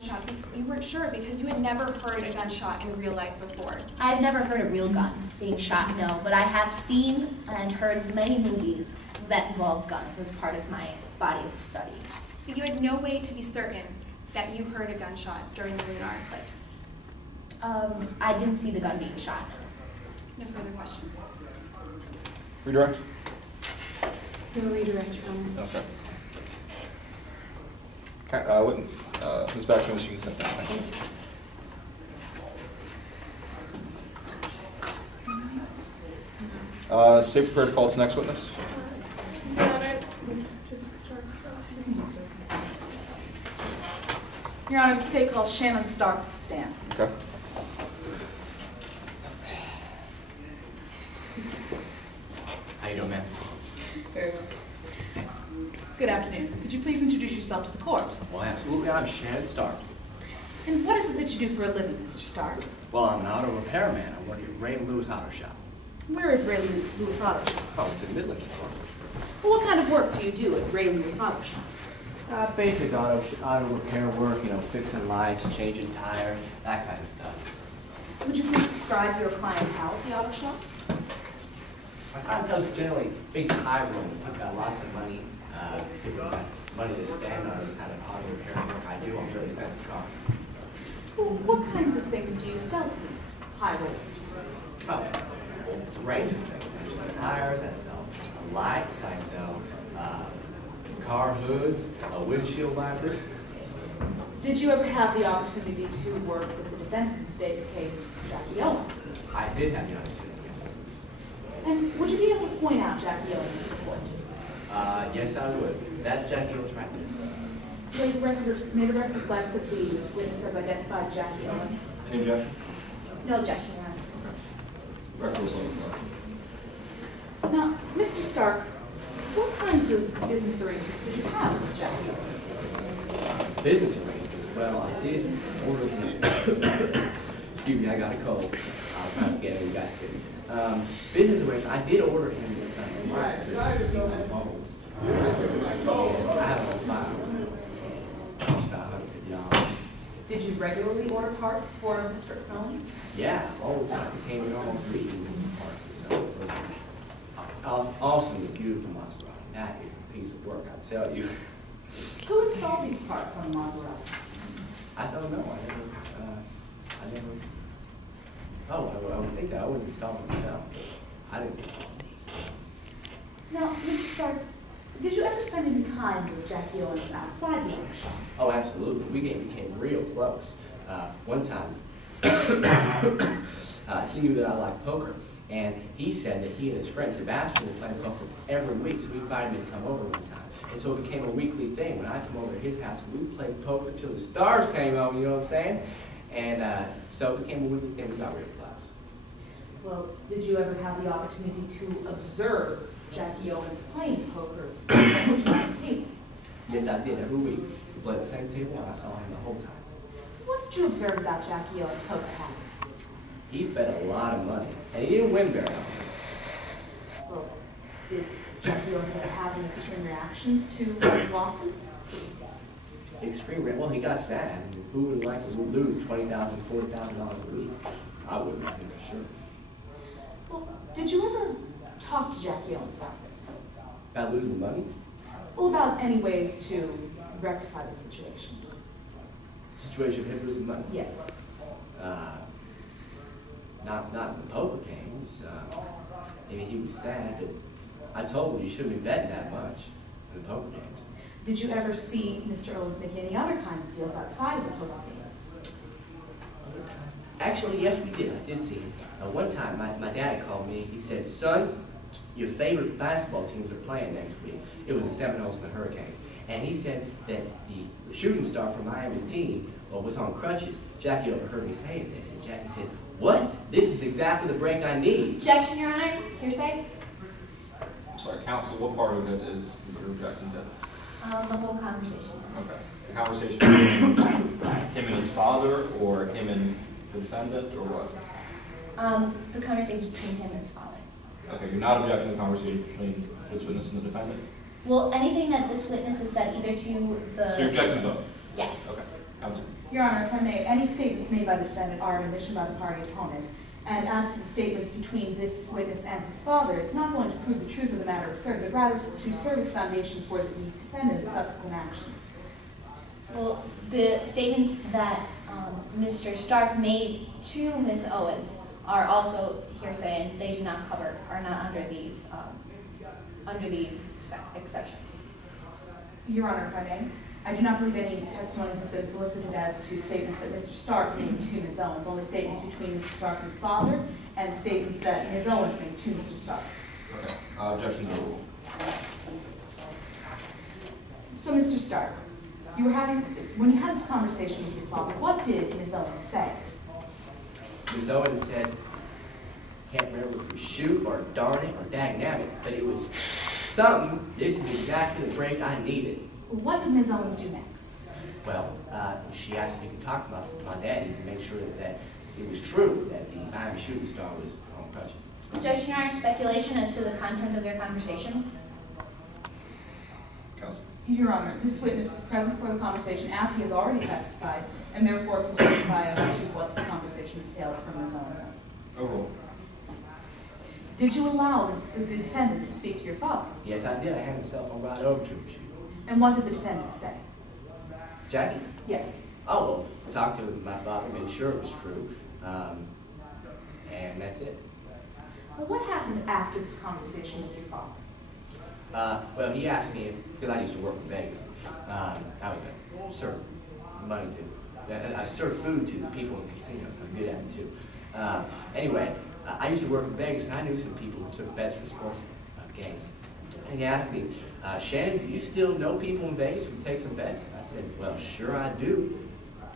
You weren't sure because you had never heard a gunshot in real life before. I've never heard a real gun being shot, no, but I have seen and heard many movies that involved guns as part of my body of study. But you had no way to be certain that you heard a gunshot during the lunar eclipse. I didn't see the gun being shot. No further questions. Redirect? No redirect, Your Honor. Okay. Ms. Baxter, you can sit down. Thank you. Stay prepared to call its next witness. Your Honor, Your Honor, the state calls Shannon Stark to the stand. Okay. How you doing, ma'am? Very well. Good afternoon. Could you please introduce yourself to the court? Well, absolutely. I'm Shannon Stark. And what is it that you do for a living, Mr. Stark? Well, I'm an auto repairman. I work at Ray Lewis Auto Shop. Where is Ray Lewis Auto Shop? Oh, it's in Midlands. Well, what kind of work do you do at Ray Lewis Auto Shop? Basic auto repair work, you know, fixing lights, changing tires, that kind of stuff. Would you please describe your clientele at the auto shop? My clientele is generally big high rollers. I've got lots of money. People got money to spend on the kind of auto repair work I do on really expensive cars. Well, what kinds of things do you sell to these high rollers? Oh, well, a range of things. Actually, tires, I sell lights, I sell car hoods, windshield wipers. Did you ever have the opportunity to work with the defendant in today's case, Jackie Owens? I did have the opportunity. And would you be able to point out Jackie Owens to the court? Yes, I would. That's Jackie Owens right there. May the record reflect that the witness has identified Jackie Owens? Any objection? No objection, Your Honor. Record was on the floor. Now, Mr. Stark, what kinds of business arrangements did you have with Jackie Owens? Business arrangements. Well, I did order him. Excuse me, I got a cold. I'll try to get it, you guys see. Business arrangements. I did order him this Sunday. Right. So phones. I have it on file. It's about $150. Did you regularly order parts for Mr. Owens? Yeah, all the time. It came in almost weekly parts or so. So it's awesome, beautiful Maserati. That is a piece of work, I tell you. Who installed these parts on the Maserati? I don't know. Oh, I would think that I was installing myself. I didn't install it. Now, Mr. Stark, did you ever spend any time with Jackie Owens outside the workshop? Oh, absolutely. We became real close. One time, he knew that I liked poker, and he said that he and his friend Sebastian were playing poker every week, so he invited me to come over one time. And so it became a weekly thing. When I come over to his house, we played poker till the stars came on, you know what I'm saying? And so it became a weekly thing. We got real close. Well, did you ever have the opportunity to observe Jackie Owens playing poker next to the table? Yes, I did. Every week. We played at the same table, and I saw him the whole time. What did you observe about Jackie Owens' poker habits? He bet a lot of money, and he didn't win very often. Well, did Jackie Owens ever have any extreme reactions to his losses? Well, he got sad. I mean, who would like to lose $20,000, $40,000 a week? I wouldn't, I think, for sure. Well, did you ever talk to Jackie Owens about this? About losing money? Well, about any ways to rectify the situation? Situation of him losing money? Yes. Not in the poker games. I mean, he was sad, but I told him you shouldn't be betting that much in the poker games. Did you ever see Mr. Owens make any other kinds of deals outside of the poker games? Actually, yes, we did. I did see him. One time, my daddy called me. He said, "Son, your favorite basketball teams are playing next week." It was the Seminoles and the Hurricanes. And he said that the shooting star from Miami's team was on crutches. Jackie overheard me saying this, and Jackie said, "What? This is exactly the break I need." Objection, Your Honor. Hearsay? I'm sorry, counsel, what part of it is you're objecting to? The whole conversation. Okay. The conversation between him and his father, or him and the defendant, or what? The conversation between him and his father. Okay, you're not objecting to the conversation between this witness and the defendant? Well, anything that this witness has said either to the... So you're objecting to both? Yes. Okay. Counsel. Your Honor, if I may, any statements made by the defendant are an admission by the party opponent. And as to the statements between this witness and his father, it's not going to prove the truth of the matter asserted, but rather to serve as foundation for the defendant's subsequent actions. Well, the statements that Mr. Stark made to Ms. Owens are also hearsay, and they do not cover, are not under these exceptions. Your Honor, if I may, I do not believe any testimony has been solicited as to statements that Mr. Stark made to Ms. Owens, only statements between Mr. Stark and his father, and statements that Ms. Owens made to Mr. Stark. Okay. Objection to the rule. So, Mr. Stark, when you had this conversation with your father, what did Ms. Owens say? Ms. Owens said, can't remember if it was shoot or darn it or dagnabbit, but it was something. This is exactly the break I needed. What did Ms. Owens do next? Well, she asked if you could talk to my daddy to make sure that it was true that the Miami shooting star was on crutches. Judge, Your Honor, speculation as to the content of their conversation? Counsel. Your Honor, this witness was present for the conversation as he has already testified, and therefore can testify as to what this conversation entailed from Ms. Owens. Overruled. Did you allow the defendant to speak to your father? Yes, I did. I handed the cell phone right over to him. And what did the defendant say? Jackie? Yes. Oh, well, talked to my father, made sure it was true, and that's it. Well, what happened after this conversation with your father? Well, he asked me, because I used to work in Vegas, I was a serve money to, I serve food to the people in casinos. I'm good at it too. Anyway, I used to work in Vegas, and I knew some people who took bets for sports games. And he asked me, Shannon, do you still know people in Vegas who can take some bets? And I said, well, sure I do.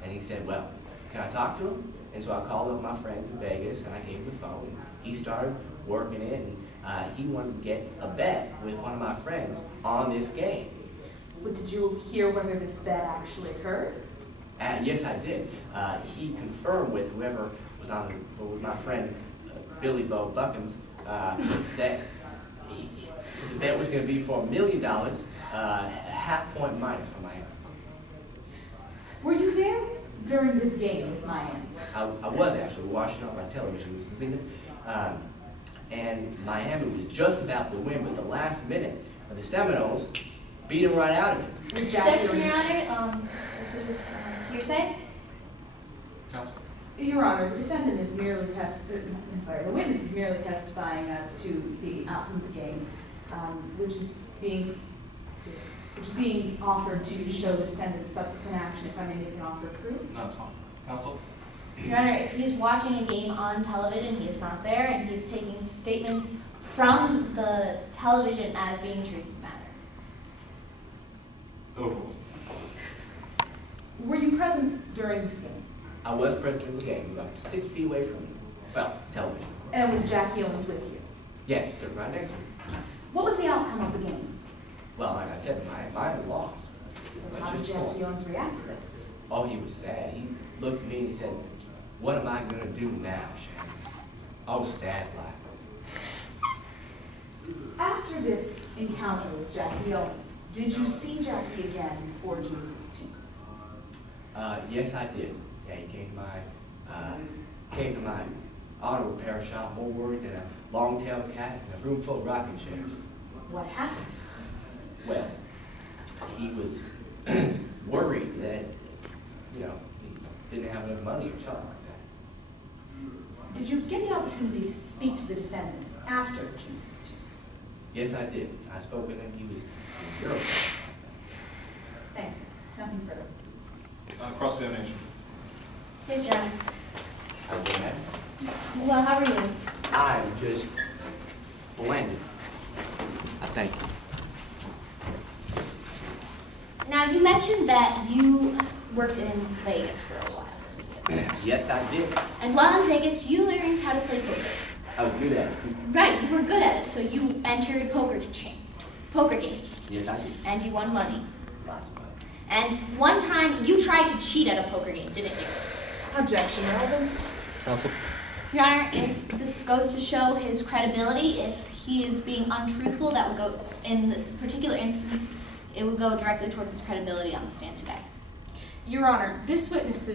And he said, well, can I talk to him? And so I called up my friends in Vegas, and I gave him the phone. And he started working it, and he wanted to get a bet with one of my friends on this game. But did you hear whether this bet actually occurred? Yes, I did. He confirmed with whoever was on with my friend Billy Bo Buckins that the bet was going to be for $1 million, a half-point minus for Miami. Were you there during this game with Miami? I was actually watching on my television. This is and Miami was just about to win, but the last minute, the Seminoles beat them right out of it. Was Judge, Jackie Your Honor, is this hearsay? Counsel. Your Honor, the defendant is merely the witness is merely testifying as to the outcome of the game, which is being offered to show the defendant's subsequent action. If I may make an offer of proof. No, it's fine. Counsel. Your Honor, if he's watching a game on television, he is not there, and he's taking statements from the television as being truth of the matter. Overruled. Were you present during this game? I was present in the game, about 6 feet away from me. Well, television. And was Jackie Owens with you? Yes, sitting right next to me. What was the outcome of the game? Well, like I said, Miami lost. How did Jackie Owens react to this? Oh, he was sad. He looked at me and he said, what am I going to do now, Shannon? Oh, sad life. After this encounter with Jackie Owens, did you see Jackie again before June 16th? Yes, I did. Yeah, he came to my auto repair shop more worried than a long-tailed cat in a room full of rocking chairs. What happened? Well, he was worried that, he didn't have enough money or something like that. Did you get the opportunity to speak to the defendant after June 16th? Yes, I did. I spoke with him. He was girl. Thank you. Nothing further. Cross-examination. Yes, Your Honor. How are you, ma'am? Well, how are you? I'm just splendid. I thank you. Now, you mentioned that you worked in Vegas for a while, didn't you? Yes, I did. And while in Vegas, you learned how to play poker. I was good at it. Right, you were good at it, so you entered poker games. Yes, I did. And you won money. Lots of money. And one time, you tried to cheat at a poker game, didn't you? Objection, relevance. Counsel. Your Honor, if this goes to show his credibility, if he is being untruthful, that would go, in this particular instance, it would go directly towards his credibility on the stand today. Your Honor, this witness